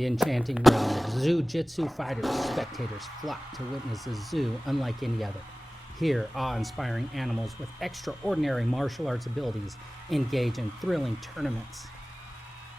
The enchanting realm of Zoo Jitsu Fighters, spectators flock to witness a zoo unlike any other. Here, awe-inspiring animals with extraordinary martial arts abilities engage in thrilling tournaments.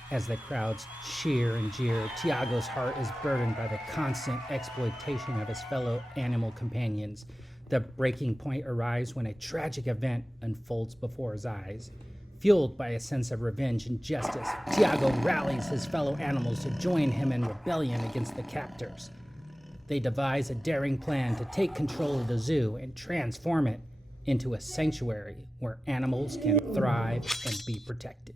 As the crowds cheer and jeer, Tiago's heart is burdened by the constant exploitation of his fellow animal companions. The breaking point arrives when a tragic event unfolds before his eyes. Fueled by a sense of revenge and justice, Tiago rallies his fellow animals to join him in rebellion against the captors. They devise a daring plan to take control of the zoo and transform it into a sanctuary where animals can thrive and be protected.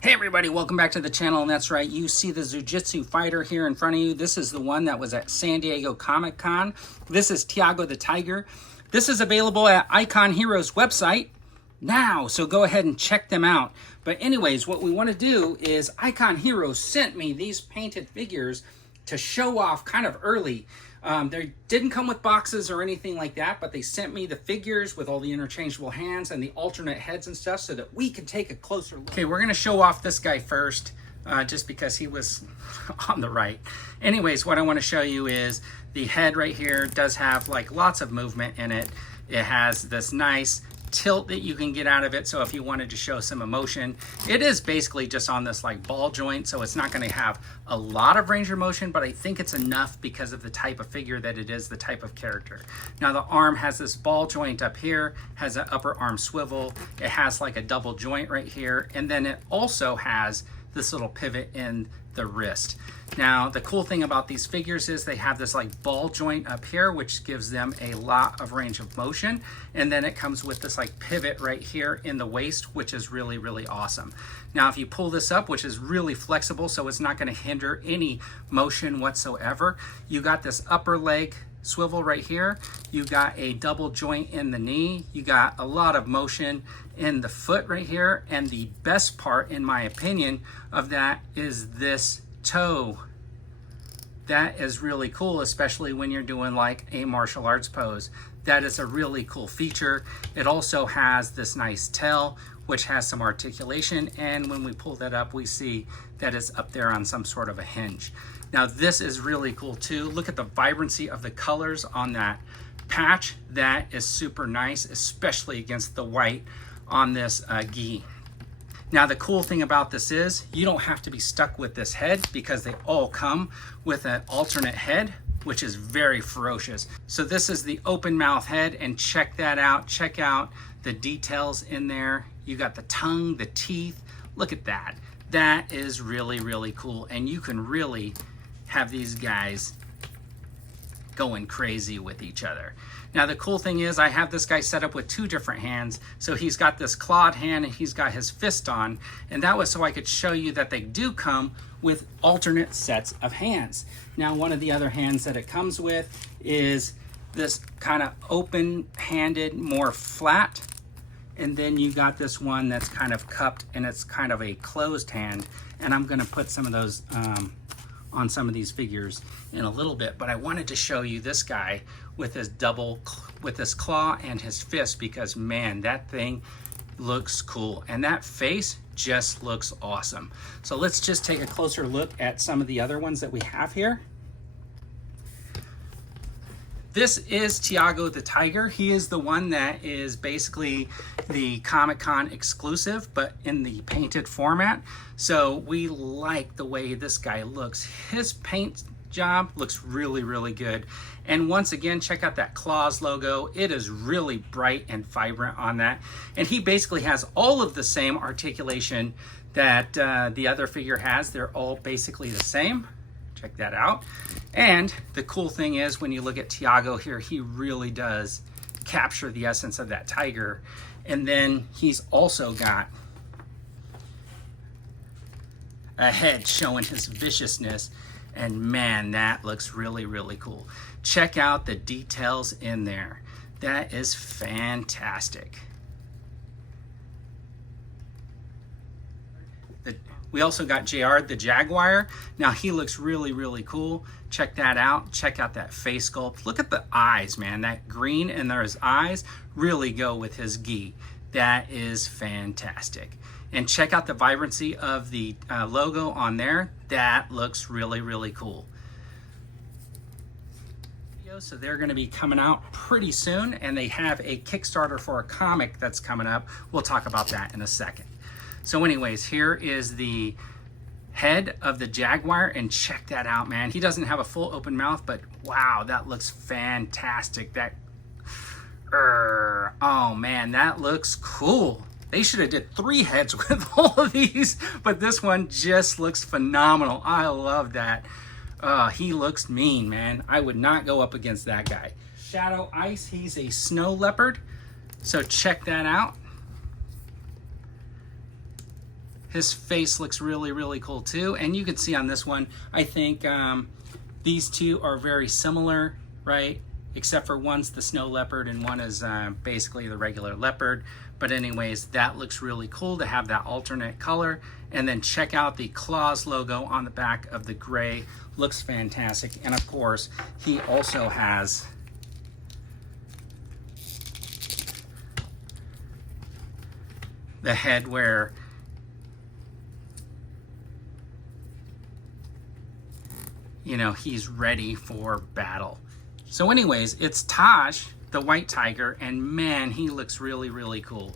Hey everybody, welcome back to the channel, and that's right, you see the Zoo Jitsu Fighter here in front of you. This is the one that was at San Diego Comic-Con. This is Tiago the Tiger. This is available at Icon Heroes website now, so go ahead and check them out. But anyways, what we want to do is Icon Heroes sent me these painted figures to show off kind of early. They didn't come with boxes or anything like that, but they sent me the figures with all the interchangeable hands and the alternate heads and stuff so that we could take a closer look. Okay, we're going to show off this guy first, just because he was on the right. Anyways, what I want to show you is the head right here does have like lots of movement in it. It has this nice tilt that you can get out of it, so if you wanted to show some emotion, it is basically just on this like ball joint, so it's not going to have a lot of range of motion, but I think it's enough because of the type of figure that it is, the type of character. Now the arm has this ball joint up here, has an upper arm swivel, it has like a double joint right here, and then it also has this little pivot in the wrist. Now the cool thing about these figures is they have this like ball joint up here, which gives them a lot of range of motion, and then it comes with this like pivot right here in the waist, which is really, really awesome. Now if you pull this up, which is really flexible, so it's not going to hinder any motion whatsoever, you got this upper leg swivel right here, you got a double joint in the knee, you got a lot of motion in the foot right here, and the best part in my opinion of that is this toe. That is really cool, especially when you're doing like a martial arts pose. That is a really cool feature. It also has this nice tail, which has some articulation, and when we pull that up, we see that it's up there on some sort of a hinge. Now this is really cool too. Look at the vibrancy of the colors on that patch. That is super nice, especially against the white on this gi. Now the cool thing about this is you don't have to be stuck with this head because they all come with an alternate head, which is very ferocious. So this is the open mouth head, and check that out. Check out the details in there. You got the tongue, the teeth. Look at that. That is really, really cool. And you can really have these guys going crazy with each other. Now the cool thing is I have this guy set up with two different hands. So he's got this clawed hand and he's got his fist on, and that was so I could show you that they do come with alternate sets of hands. Now one of the other hands that it comes with is this kind of open-handed, more flat, and then you got this one that's kind of cupped and it's kind of a closed hand, and I'm going to put some of those on some of these figures in a little bit, but I wanted to show you this guy with his with his claw and his fist, because man, that thing looks cool, and that face just looks awesome. So let's just take a closer look at some of the other ones that we have here. This is Tiago the Tiger. He is the one that is basically the Comic-Con exclusive, but in the painted format. So we like the way this guy looks. His paint job looks really, really good. And once again, check out that claws logo. It is really bright and vibrant on that. And he basically has all of the same articulation that the other figure has. They're all basically the same. Check that out. And the cool thing is when you look at Tiago here, he really does capture the essence of that tiger. And then he's also got a head showing his viciousness. And man, that looks really, really cool. Check out the details in there. That is fantastic. We also got JR the Jaguar. Now he looks really, really cool. Check that out. Check out that face sculpt. Look at the eyes, man. That green in his eyes really go with his gi. That is fantastic. And check out the vibrancy of the logo on there. That looks really, really cool. So they're going to be coming out pretty soon, and they have a Kickstarter for a comic that's coming up. We'll talk about that in a second. So anyways, here is the head of the jaguar, and check that out, man. He doesn't have a full open mouth, but wow, that looks fantastic. Oh man, that looks cool. They should have did 3 heads with all of these, but this one just looks phenomenal. I love that. He looks mean, man. I would not go up against that guy. Shadow Ice, he's a snow leopard, so check that out. His face looks really, really cool too. And you can see on this one, I think these two are very similar, right? Except for one's the snow leopard and one is basically the regular leopard. But anyways, that looks really cool to have that alternate color. And then check out the claws logo on the back of the gray. Looks fantastic. And of course, he also has the head where you know, he's ready for battle. So anyways, it's Taj, the white tiger, and man, he looks really, really cool.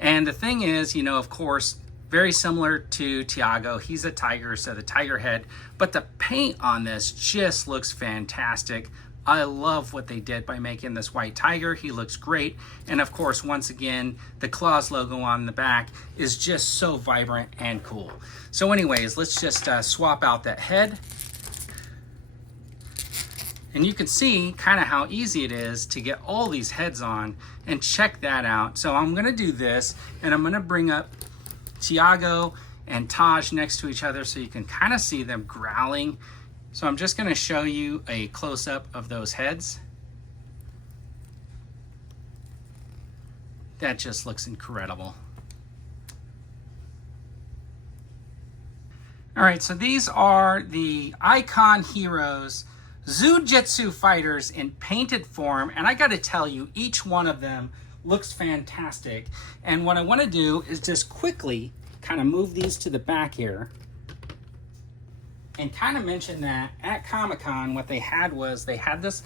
And the thing is, you know, of course, very similar to Tiago, he's a tiger, so the tiger head, but the paint on this just looks fantastic. I love what they did by making this white tiger. He looks great. And of course, once again, the claws logo on the back is just so vibrant and cool. So anyways, let's just swap out that head. And you can see kind of how easy it is to get all these heads on, and check that out. So I'm gonna do this, and I'm gonna bring up Tiago and Taj next to each other so you can kind of see them growling. So I'm just gonna show you a close-up of those heads. That just looks incredible. All right, so these are the Icon Heroes Zoo Jitsu Fighters in painted form, and I gotta tell you, each one of them looks fantastic. And what I wanna do is just quickly kind of move these to the back here and kind of mention that at Comic-Con, what they had was they had this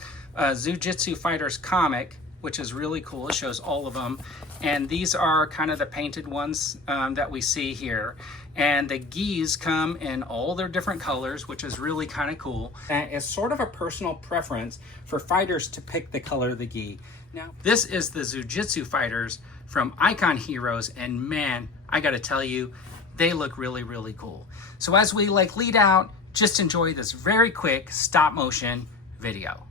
Zoo Jitsu Fighters comic, which is really cool. It shows all of them. And these are kind of the painted ones that we see here. And the gis come in all their different colors, which is really kind of cool. And it's sort of a personal preference for fighters to pick the color of the gi. Now, this is the Zoo Jitsu Fighters from Icon Heroes, and man, I gotta tell you, they look really, really cool. So as we lead out, just enjoy this very quick stop motion video.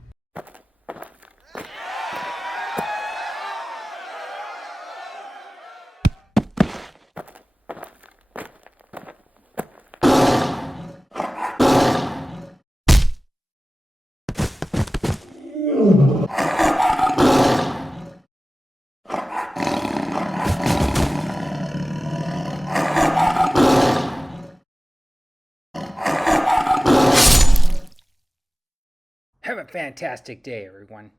Have a fantastic day, everyone.